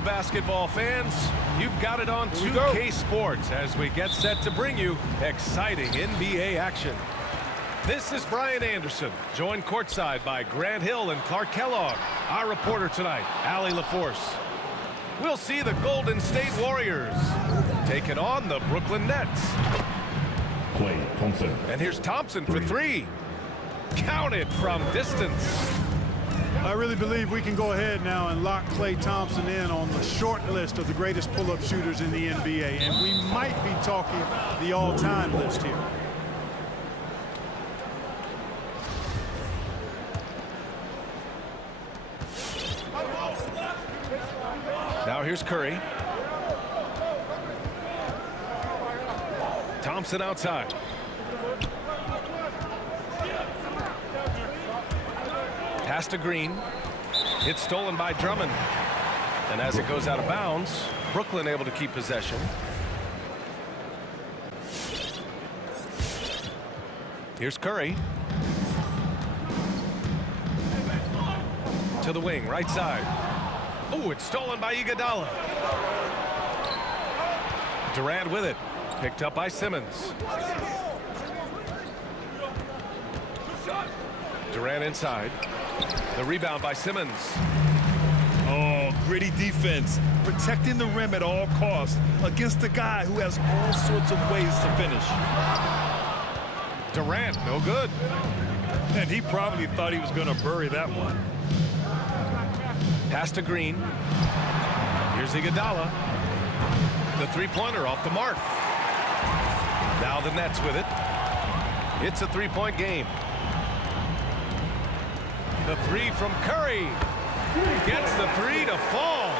Hello, basketball fans. You've got it on 2K Sports as we get set to bring you exciting NBA action. This is Brian Anderson, joined courtside by Grant Hill and Clark Kellogg. Our reporter tonight, Allie LaForce. We'll see the Golden State Warriors taking on the Brooklyn Nets. Klay Thompson. And here's Thompson for three. Count it from distance. I really believe we can go ahead now and lock Klay Thompson in on the short list of the greatest pull-up shooters in the NBA. And we might be talking the all-time list here. Now here's Curry. Thompson outside. Pass to Green. It's stolen by Drummond. And as it goes out of bounds, Brooklyn able to keep possession. Here's Curry. To the wing, right side. Oh, it's stolen by Iguodala. Durant with it. Picked up by Simmons. Durant inside. The rebound by Simmons. Oh, gritty defense. Protecting the rim at all costs against a guy who has all sorts of ways to finish. Durant, no good. And he probably thought he was going to bury that one. Pass to Green. Here's Iguodala. The three-pointer off the mark. Now the Nets with it. It's a three-point game. The three from Curry. Gets the three to fall.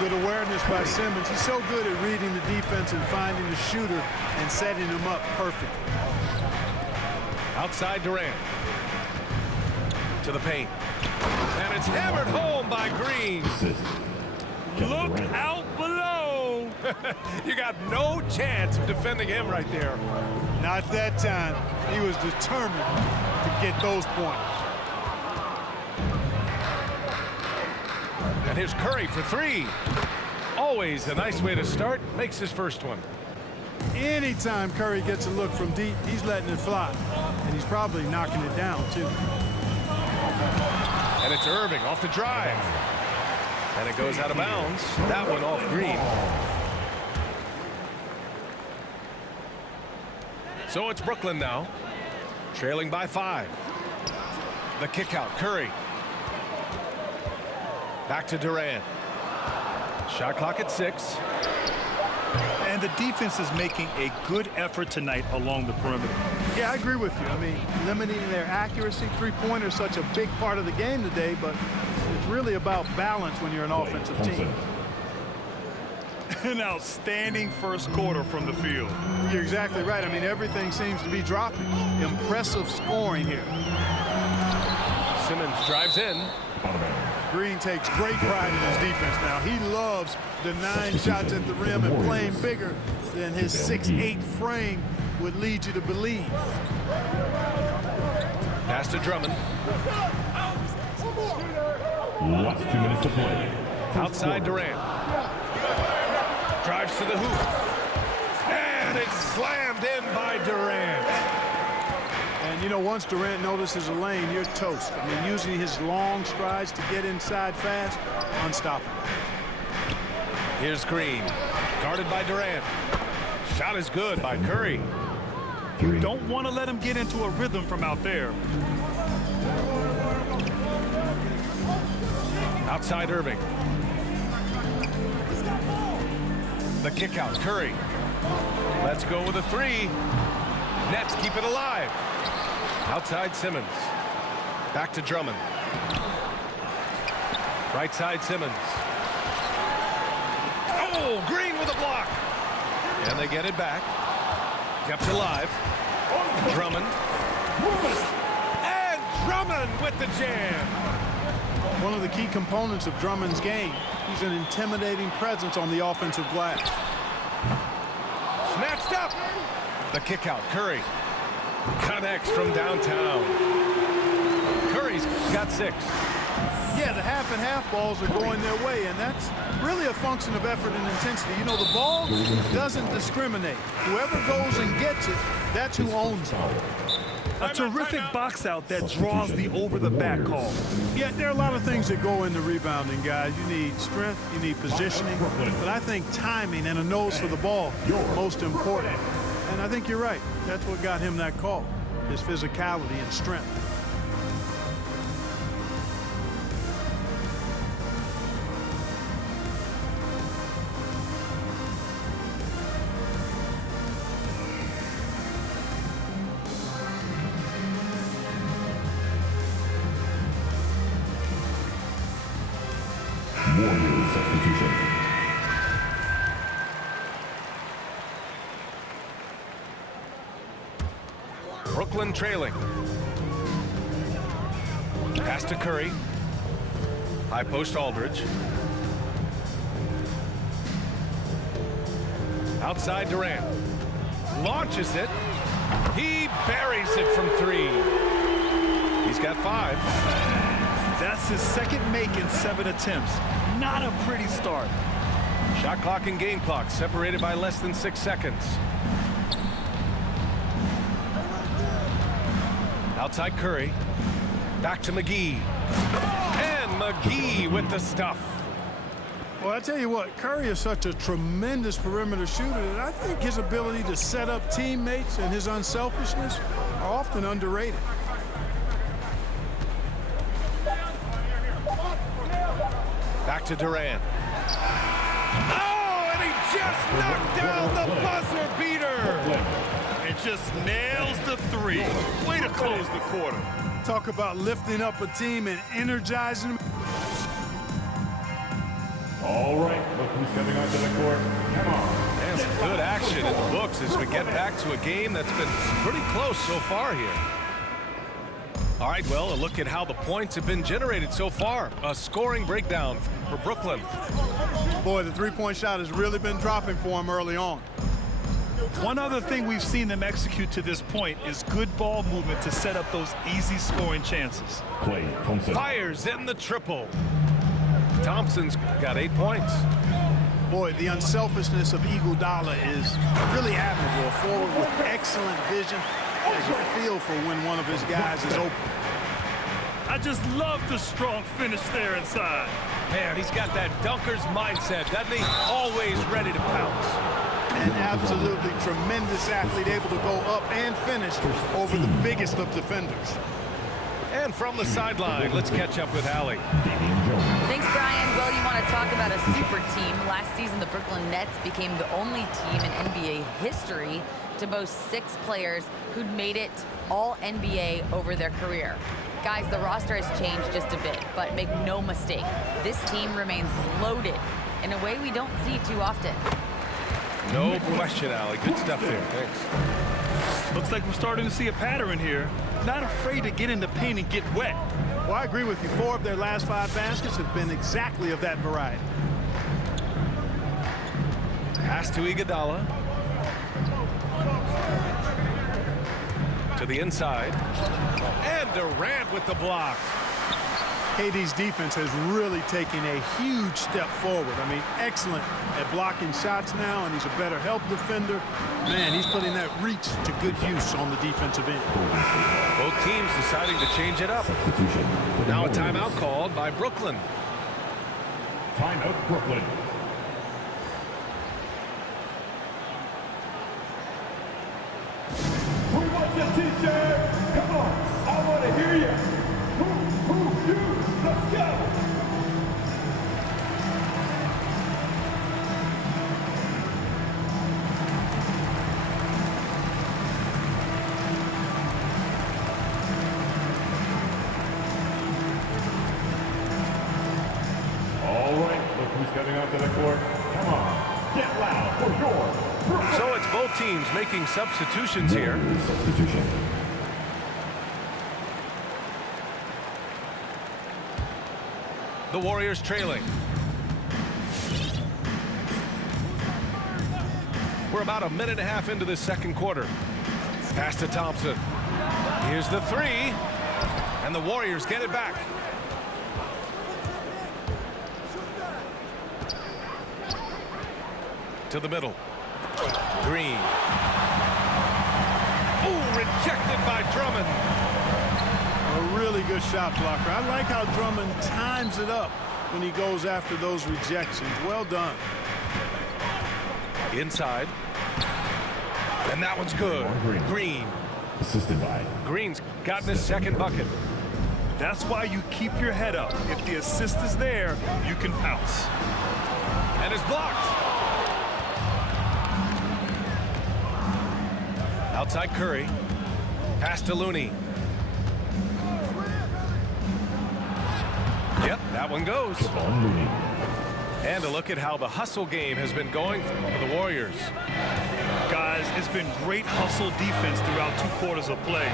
Good awareness by Simmons. He's so good at reading the defense and finding the shooter and setting him up perfectly. Outside Durant. To the paint. And it's hammered home by Green. Look out below. You got no chance of defending him right there. Not that time. He was determined to get those points. And here's Curry for three. Always a nice way to start. Makes his first one. Anytime Curry gets a look from deep, he's letting it fly. And he's probably knocking it down, too. And it's Irving off the drive. And it goes out of bounds. That one off Green. So it's Brooklyn now. Trailing by 5. The kick out, Curry. Back to Durant. Shot clock at 6. And the defense is making a good effort tonight along the perimeter. Yeah, I agree with you. I mean, limiting their accuracy, three-pointer is such a big part of the game today, but it's really about balance when you're an offensive team. An outstanding first quarter from the field. You're exactly right. I mean, everything seems to be dropping. Impressive scoring here. Simmons drives in. Green takes great pride in his defense now. He loves the 9 shots at the rim and playing bigger than his 6'8" frame would lead you to believe. Pass to Drummond. Last 2 minutes to play. Outside Durant. Drives to the hoop. And it's slammed in by Durant. And, you know, once Durant notices a lane, you're toast. I mean, using his long strides to get inside fast, unstoppable. Here's Green. Guarded by Durant. Shot is good by Curry. You don't want to let him get into a rhythm from out there. Outside Irving. The kick out, Curry. Let's go with a three. Nets keep it alive. Outside Simmons. Back to Drummond. Right side Simmons. Oh, Green with a block. And they get it back. Kept alive. Drummond. And Drummond with the jam. One of the key components of Drummond's game. He's an intimidating presence on the offensive glass. Snatched up. The kick out, Curry. Connects from downtown. Curry's got 6. Yeah, the half and half balls are going their way, and that's really a function of effort and intensity. You know, the ball doesn't discriminate. Whoever goes and gets it, that's who owns it. A terrific box out that draws the over-the-back call. Yeah, there are a lot of things that go into rebounding, guys. You need strength, you need positioning, but I think timing and a nose for the ball are most important. And I think you're right. That's what got him that call, his physicality and strength. Warriors substitution. Brooklyn trailing. Pass to Curry. High post Aldridge. Outside Durant. Launches it. He buries it from 3. He's got 5. That's his second make in 7 attempts. Not a pretty start. Shot clock and game clock separated by less than 6 seconds. Outside Curry. Back to McGee. And McGee with the stuff. Well, I tell you what, Curry is such a tremendous perimeter shooter that I think his ability to set up teammates and his unselfishness are often underrated. Back to Durant. Oh, and he just knocked down the buzzer beater. And just nails the 3. Way to close the quarter. Talk about lifting up a team and energizing them. All right, look who's coming onto the court. Come on. And some good action in the books as we get back to a game that's been pretty close so far here. All right, well, a look at how the points have been generated so far. A scoring breakdown for Brooklyn. Boy, the three-point shot has really been dropping for him early on. One other thing we've seen them execute to this point is good ball movement to set up those easy scoring chances. Klay Thompson. Fires in the triple. Thompson's got 8 points. Boy, the unselfishness of Iguodala is really admirable. A forward with excellent vision. Has a feel for when one of his guys is open. I just love the strong finish there inside. Man, he's got that dunker's mindset, doesn't he? Always ready to pounce. An absolutely tremendous athlete, able to go up and finish over the biggest of defenders. And from the sideline, let's catch up with Allie. Thanks, Brian. Well, you want to talk about a super team. Last season, the Brooklyn Nets became the only team in NBA history to boast 6 players who'd made it all NBA over their career. Guys, the roster has changed just a bit, but make no mistake, this team remains loaded in a way we don't see too often. No question, Allie. Good stuff there. Thanks. Looks like we're starting to see a pattern here. Not afraid to get in the paint and get wet. Well, I agree with you. 4 of their last 5 baskets have been exactly of that variety. Pass to Iguodala. To the inside. And Durant with the block. KD's defense has really taken a huge step forward. I mean, excellent at blocking shots now, and he's a better help defender. Man, he's putting that reach to good use on the defensive end. Both teams deciding to change it up. Now a timeout called by Brooklyn. Timeout Brooklyn. Who wants a t-shirt? Come on, I want to hear you. Who, you, let's go. All right, look who's coming onto the court. Come on, get loud for your Brooklyn. So it's both teams making substitutions here. Substitution. The Warriors trailing. We're about a minute and a half into this second quarter. Pass to Thompson. Here's the 3. And the Warriors get it back. to the middle. Green. Oh, rejected by Drummond. A really good shot blocker. I like how Drummond times it up when he goes after those rejections. Well done. Inside. And that one's good. Green. Assisted by. Green's gotten his second bucket. That's why you keep your head up. If the assist is there, you can pounce. And it's blocked. Outside Curry. Pass to Looney. Yep, that one goes. And a look at how the hustle game has been going for the Warriors. Guys, it's been great hustle defense throughout 2 quarters of play,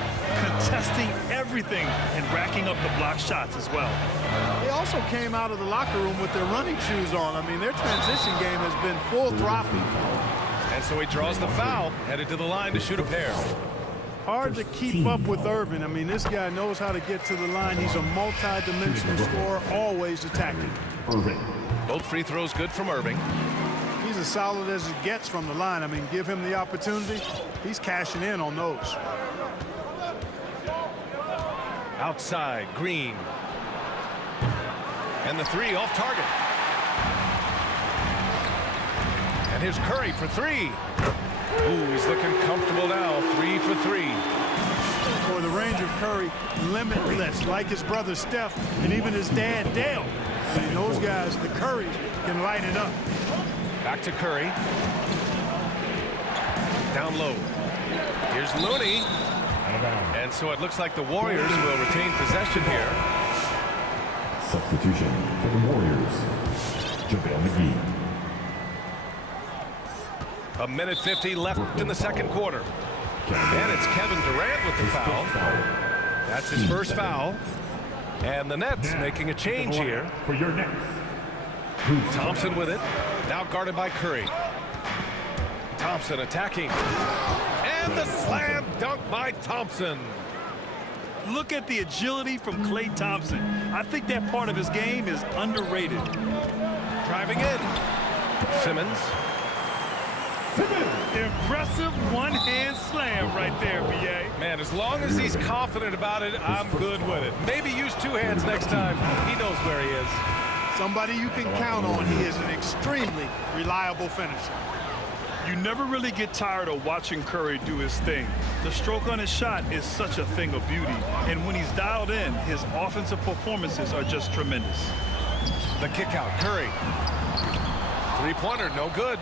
contesting everything and racking up the block shots as well. They also came out of the locker room with their running shoes on. I mean, their transition game has been full throttle. And so he draws the foul, headed to the line to shoot a pair. Hard to keep up with Irving. I mean, this guy knows how to get to the line. He's a multi-dimensional scorer, always attacking. Irving. Both free throws good from Irving. He's as solid as it gets from the line. I mean, give him the opportunity. He's cashing in on those. Outside, Green. And the three off target. And here's Curry for three. Ooh, he's looking comfortable now. 3 for 3. For the range of Curry, limitless, like his brother Steph and even his dad Dale. And those guys, the Currys, can light it up. Back to Curry. Down low. Here's Looney. And so it looks like the Warriors will retain possession here. Substitution for the Warriors. JaVale McGee. 1:50 left in the second quarter. And it's Kevin Durant with the foul. That's his first foul. And the Nets making a change here. For your Nets. Thompson with it. Now guarded by Curry. Thompson attacking. And the slam dunk by Thompson. Look at the agility from Klay Thompson. I think that part of his game is underrated. Driving in. Simmons. Impressive one-hand slam right there, B.A. Man, as long as he's confident about it, I'm good with it. Maybe use 2 hands next time. He knows where he is. Somebody you can count on. He is an extremely reliable finisher. You never really get tired of watching Curry do his thing. The stroke on his shot is such a thing of beauty. And when he's dialed in, his offensive performances are just tremendous. The kick out, Curry. 3-pointer, no good.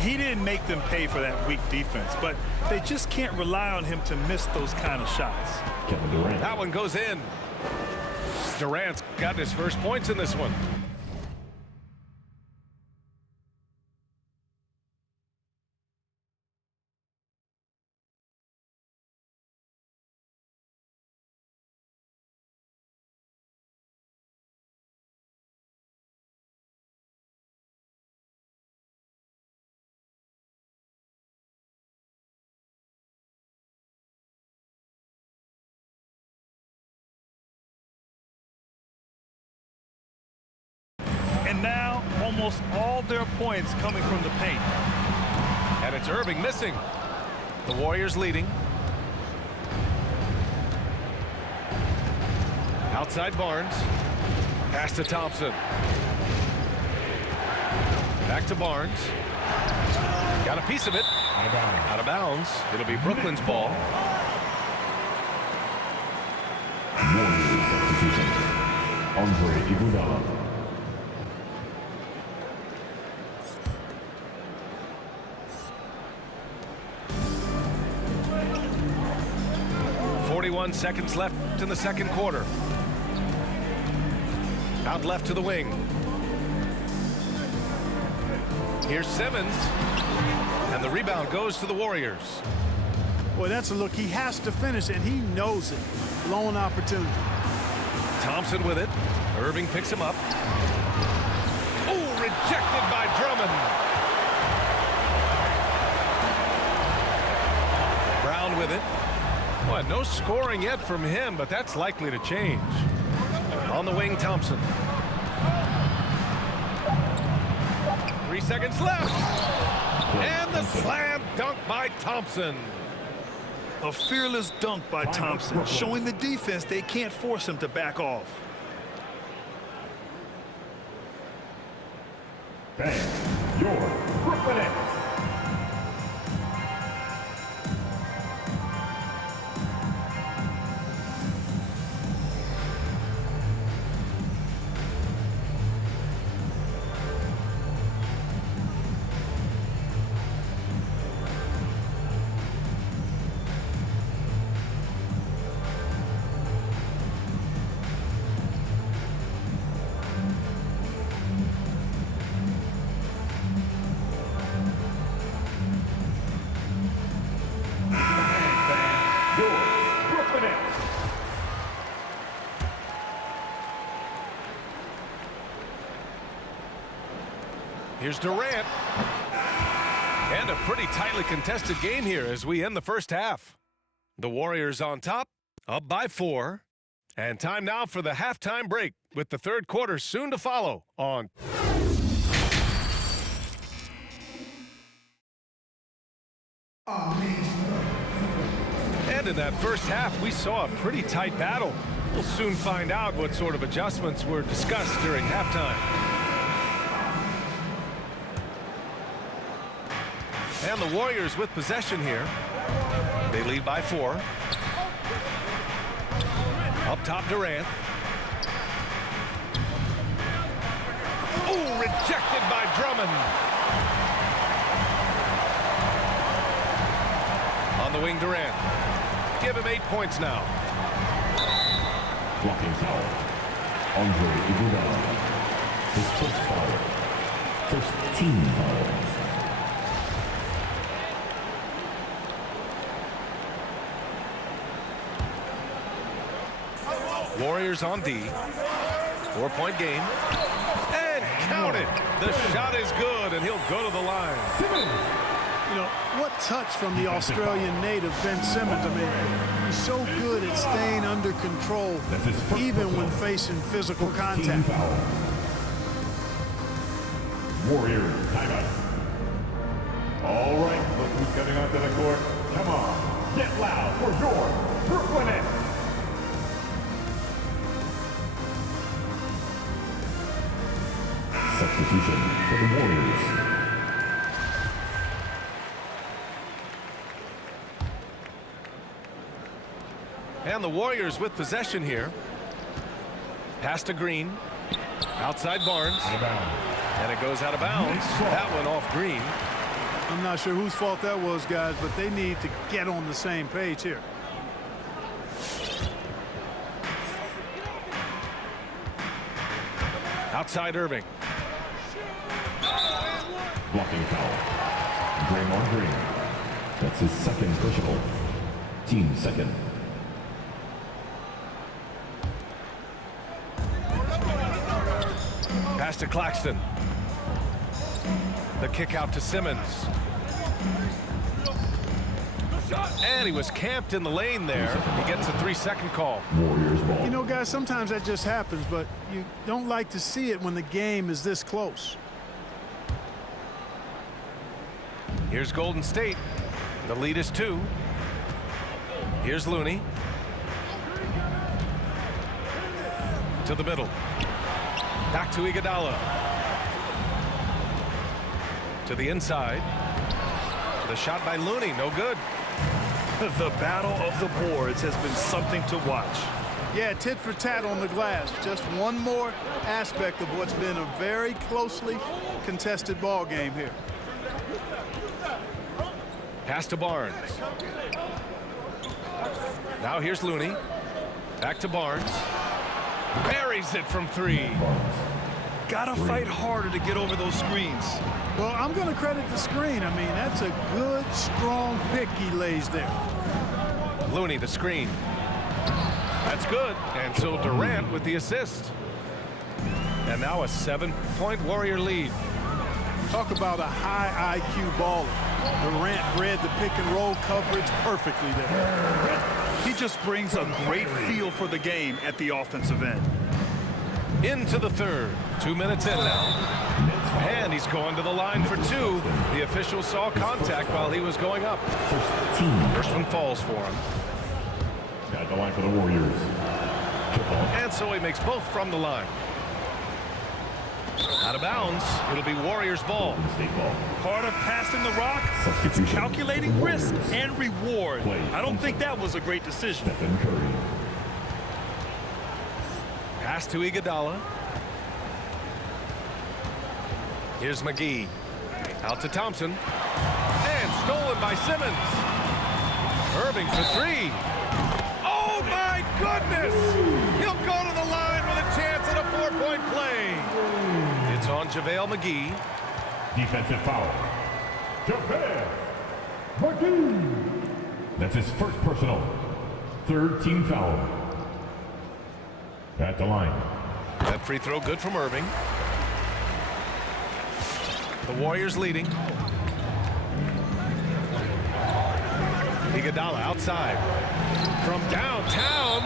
He didn't make them pay for that weak defense, but they just can't rely on him to miss those kind of shots. Kevin Durant. That one goes in. Durant's got his first points in this one. And now, almost all their points coming from the paint. And it's Irving missing. The Warriors leading. Outside Barnes. Pass to Thompson. Back to Barnes. Got a piece of it. Out of bounds. It'll be Brooklyn's ball. Warriors substitution. Andre Iguodala. 41 seconds left in the second quarter. Out left to the wing. Here's Simmons. And the rebound goes to the Warriors. Boy, that's a look. He has to finish, and he knows it. Blown opportunity. Thompson with it. Irving picks him up. Oh, rejected by Drummond. Brown with it. Well, no scoring yet from him, but that's likely to change. On the wing, Thompson. 3 seconds left. And the slam dunk by Thompson. A fearless dunk by Thompson, showing the defense they can't force him to back off. Bang, your Brooklyn Nets. Here's Durant. And a pretty tightly contested game here as we end the first half. The Warriors on top, up by 4. And time now for the halftime break, with the third quarter soon to follow on. And in that first half, we saw a pretty tight battle. We'll soon find out what sort of adjustments were discussed during halftime. And the Warriors with possession here. They lead by 4. Up top, Durant. Oh, rejected by Drummond. On the wing, Durant. Give him 8 points now. Blocking foul. Andre Iguodala. His first foul. First team foul. Warriors on D. 4-point game. And count it. The shot is good, and he'll go to the line. You know, what touch from the Australian native, Ben Simmons. I mean, he's so good at staying under control, even when facing physical contact. Warriors, timeout. All right, look who's coming onto the court. Come on, get loud for your Brooklyn Nets. Substitution for the Warriors. And the Warriors with possession here. Pass to Green. Outside Barnes. And it goes out of bounds. That one off Green. I'm not sure whose fault that was, guys, but they need to get on the same page here. Outside Irving. Blocking foul. Draymond Green. That's his second personal. Team second. Pass to Claxton. The kick out to Simmons. And he was camped in the lane there. He gets a 3-second call. Warriors ball. You know, guys, sometimes that just happens, but you don't like to see it when the game is this close. Here's Golden State. The lead is 2. Here's Looney. To the middle. Back to Iguodala. To the inside. The shot by Looney, no good. The battle of the boards has been something to watch. Yeah, tit for tat on the glass. Just one more aspect of what's been a very closely contested ball game here. Pass to Barnes. Now here's Looney. Back to Barnes. Buries it from 3. Gotta fight harder to get over those screens. Well, I'm going to credit the screen. I mean, that's a good, strong pick he lays there. Looney, the screen. That's good. And so Durant with the assist. And now a 7-point Warrior lead. Talk about a high IQ baller. Durant read the pick and roll coverage perfectly there. He just brings a great feel for the game at the offensive end. Into the third. 2 minutes in now. And he's going to the line for two. The official saw contact while he was going up. First one falls for him. At the line for the Warriors. And so he makes both from the line. Out of bounds. It'll be Warriors ball. Part of passing the rock is calculating risk and reward. I don't think that was a great decision. Pass to Iguodala. Here's McGee. Out to Thompson. And stolen by Simmons. Irving for three. Oh, my goodness! He'll go to the line with a chance at a four-point play. It's on JaVale McGee. Defensive foul. JaVale McGee. That's his first personal. Third team foul. At the line. That free throw good from Irving. The Warriors leading. Iguodala outside. From downtown.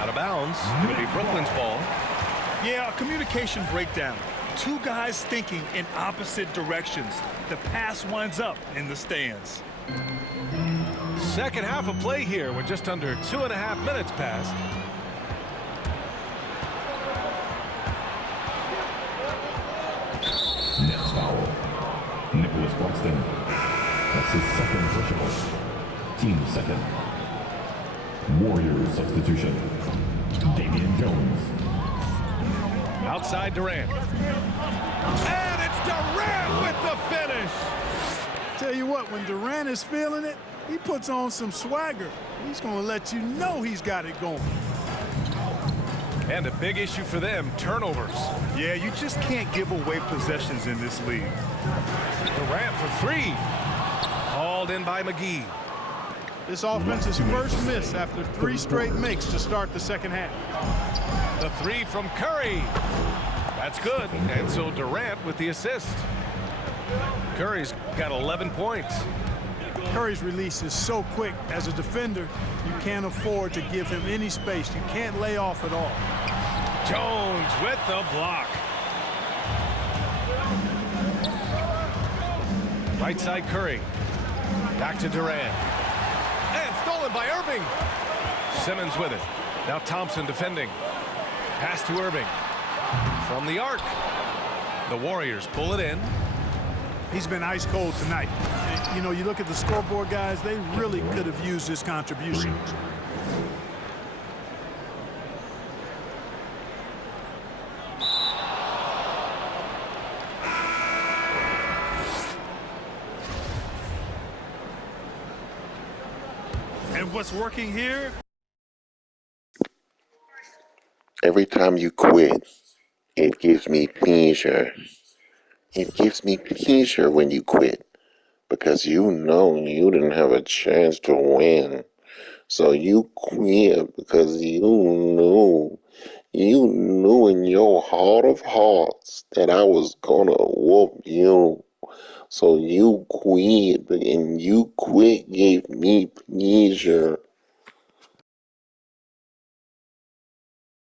Out of bounds. It'll be Brooklyn's ball. Yeah, a communication breakdown. Two guys thinking in opposite directions. The pass winds up in the stands. Second half of play here. We're just under 2.5 minutes past. Next foul. Nicholas Claxton. That's his second personal. Team second. Warriors substitution. Damian Jones. Outside Durant. And it's Durant with the finish. Tell you what, when Durant is feeling it, he puts on some swagger. He's going to let you know he's got it going. And a big issue for them, turnovers. Yeah, you just can't give away possessions in this league. Durant for three. Hauled in by McGee. This offense's first miss after 3 straight makes to start the second half. The three from Curry. That's good. And so Durant with the assist. Curry's got 11 points. Curry's release is so quick. As a defender, you can't afford to give him any space. You can't lay off at all. Jones with the block. Right side Curry. Back to Durant. And stolen by Irving. Simmons with it. Now Thompson defending. Pass to Irving. From the arc. The Warriors pull it in. He's been ice cold tonight. You know, you look at the scoreboard, guys, they really could have used his contribution. And what's working here? Every time you quit, it gives me pleasure. It gives me pleasure when you quit because you know you didn't have a chance to win. So you quit because you knew in your heart of hearts that I was gonna whoop you. So you quit, and you quit gave me pleasure.